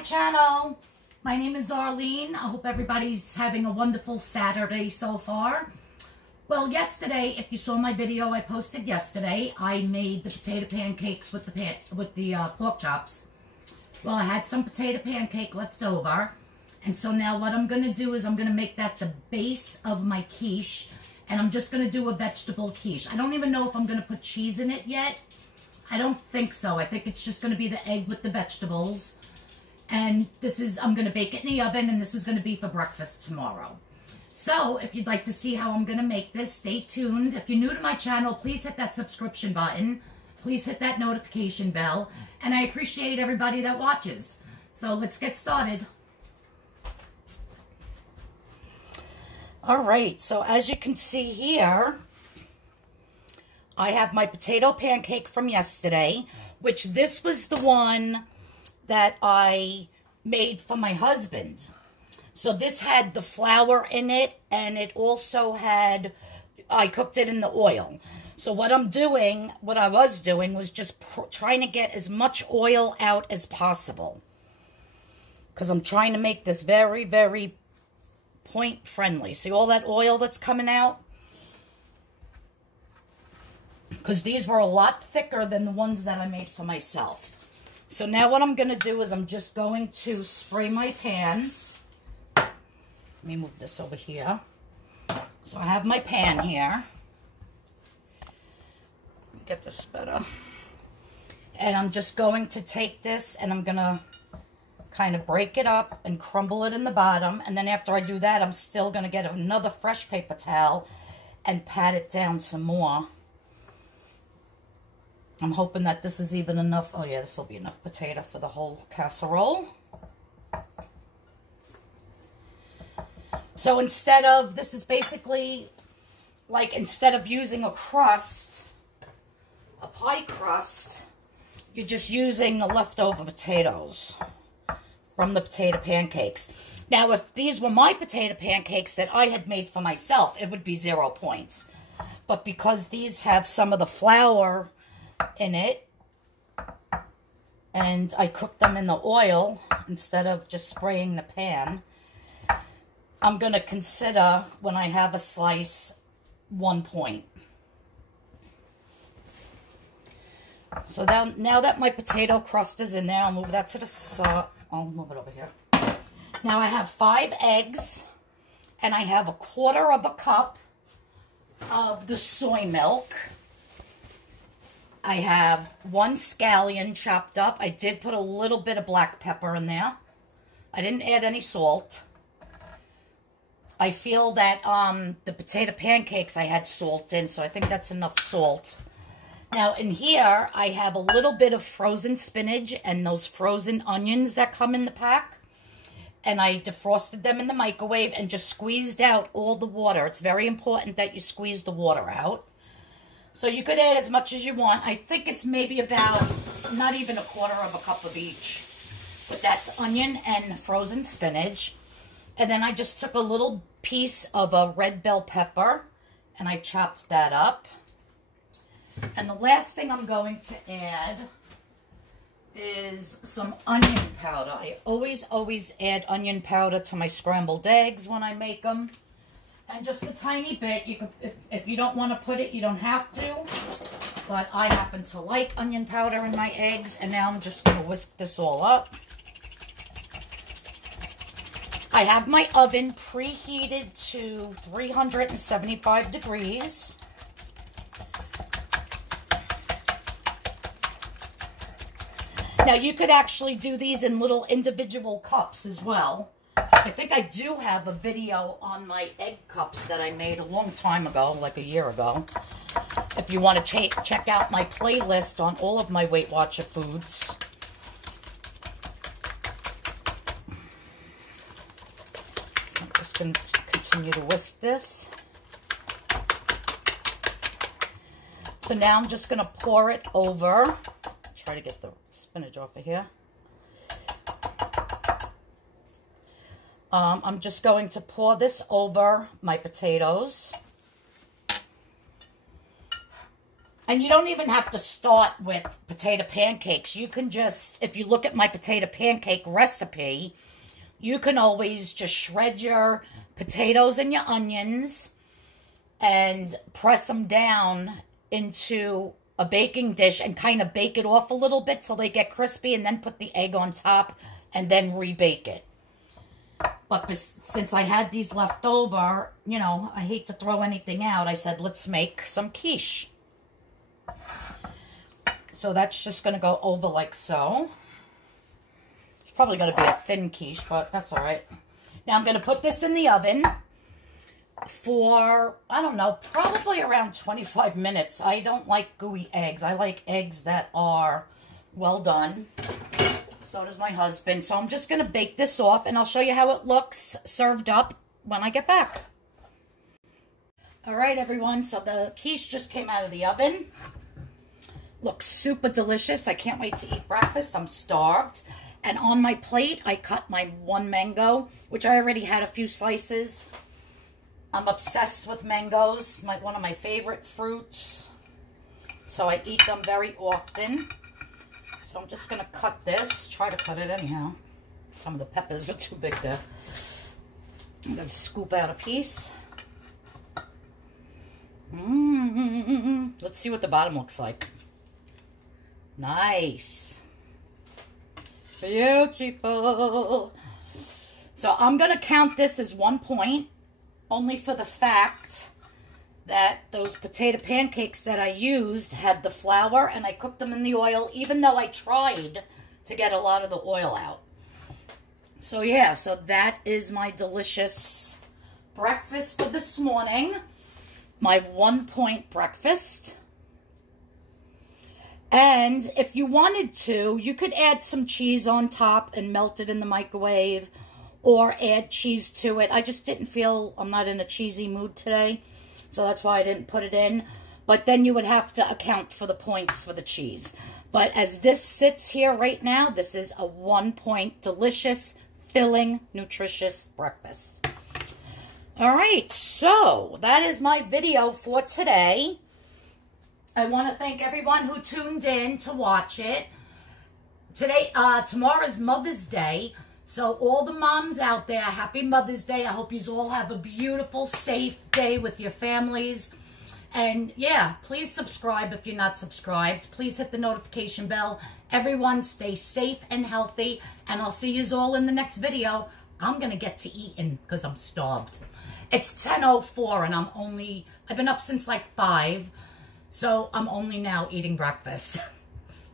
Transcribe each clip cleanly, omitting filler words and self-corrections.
my channel. My name is Arlene. I hope everybody's having a wonderful Saturday so far. Well, yesterday, if you saw my video I posted yesterday, I made the potato pancakes with the pork chops. Well, I had some potato pancake left over, and so now what I'm going to do is I'm going to make that the base of my quiche, and I'm just going to do a vegetable quiche. I don't even know if I'm going to put cheese in it yet. I don't think so. I think it's just going to be the egg with the vegetables. And I'm going to bake it in the oven, and this is going to be for breakfast tomorrow. So, if you'd like to see how I'm going to make this, stay tuned. If you're new to my channel, please hit that subscription button. Please hit that notification bell. And I appreciate everybody that watches. So, let's get started. Alright, so as you can see here, I have my potato pancake from yesterday, which this was the one that I made for my husband. So this had the flour in it, and it also had, I cooked it in the oil. So what I was doing was just trying to get as much oil out as possible. Because I'm trying to make this very, very point friendly. See all that oil that's coming out? Because these were a lot thicker than the ones that I made for myself. So now what I'm going to do is I'm just going to spray my pan. Let me move this over here. So I have my pan here. Get this better. And I'm just going to take this and I'm going to kind of break it up and crumble it in the bottom. And then after I do that, I'm still going to get another fresh paper towel and pat it down some more. I'm hoping that this is even enough. Oh yeah, this will be enough potato for the whole casserole. So this is basically like instead of using a crust, a pie crust, you're just using the leftover potatoes from the potato pancakes. Now, if these were my potato pancakes that I had made for myself, it would be 0 points. But because these have some of the flour in it, and I cooked them in the oil instead of just spraying the pan, I'm going to consider when I have a slice 1 point. So now that my potato crust is in there, I'll move that to the side. I'll move it over here. Now I have 5 eggs, and I have 1/4 cup of the soy milk. I have 1 scallion chopped up. I did put a little bit of black pepper in there. I didn't add any salt. I feel that the potato pancakes I had salt in, so I think that's enough salt. Now in here, I have a little bit of frozen spinach and those frozen onions that come in the pack. And I defrosted them in the microwave and just squeezed out all the water. It's very important that you squeeze the water out. So you could add as much as you want. I think it's maybe about not even 1/4 cup of each. But that's onion and frozen spinach. And then I just took a little piece of a red bell pepper and I chopped that up. And the last thing I'm going to add is some onion powder. I always add onion powder to my scrambled eggs when I make them. And just a tiny bit. You could, if you don't want to put it, you don't have to. But I happen to like onion powder in my eggs. And now I'm just going to whisk this all up. I have my oven preheated to 375 degrees. Now you could actually do these in little individual cups as well. I think I do have a video on my egg cups that I made a long time ago, like a year ago. If you want to check out my playlist on all of my Weight Watcher foods. So I'm just going to continue to whisk this. So now I'm just going to pour it over. Try to get the spinach off of here. I'm just going to pour this over my potatoes. And you don't even have to start with potato pancakes. You can just, if you look at my potato pancake recipe, you can always just shred your potatoes and your onions and press them down into a baking dish and kind of bake it off a little bit till they get crispy, and then put the egg on top and then rebake it. But since I had these left over, you know, I hate to throw anything out. I said, let's make some quiche. So that's just going to go over like so. It's probably going to be a thin quiche, but that's all right. Now I'm going to put this in the oven for, I don't know, probably around 25 minutes. I don't like gooey eggs. I like eggs that are well done. So does my husband. So I'm just going to bake this off, and I'll show you how it looks served up when I get back. All right, everyone. So the quiche just came out of the oven. Looks super delicious. I can't wait to eat breakfast. I'm starved. And on my plate, I cut my one mango, which I already had a few slices. I'm obsessed with mangoes, one of my favorite fruits. So I eat them very often. So I'm just going to cut this. Try to cut it anyhow. Some of the peppers were too big there. I'm going to scoop out a piece. Let's see what the bottom looks like. Nice. Beautiful. So I'm going to count this as 1 point, only for the fact that those potato pancakes that I used had the flour, and I cooked them in the oil, even though I tried to get a lot of the oil out. So yeah, so that is my delicious breakfast for this morning. My 1 point breakfast. And if you wanted to, you could add some cheese on top and melt it in the microwave, or add cheese to it. I just didn't feel, I'm not in a cheesy mood today, so that's why I didn't put it in. But then you would have to account for the points for the cheese. But as this sits here right now, this is a 1 point delicious, filling, nutritious breakfast. All right, so that is my video for today. I want to thank everyone who tuned in to watch it. Tomorrow's Mother's Day. So all the moms out there, happy Mother's Day. I hope you all have a beautiful, safe day with your families. And yeah, please subscribe if you're not subscribed. Please hit the notification bell. Everyone stay safe and healthy. And I'll see you all in the next video. I'm going to get to eating because I'm starved. It's 10:04 and I've been up since like 5. So I'm only now eating breakfast.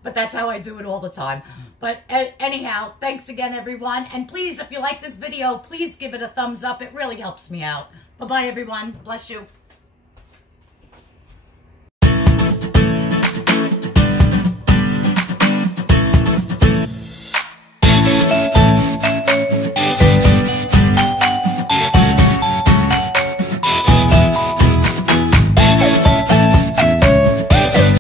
But that's how I do it all the time. But anyhow, thanks again, everyone. And please, if you like this video, please give it a thumbs up. It really helps me out. Bye-bye, everyone. Bless you.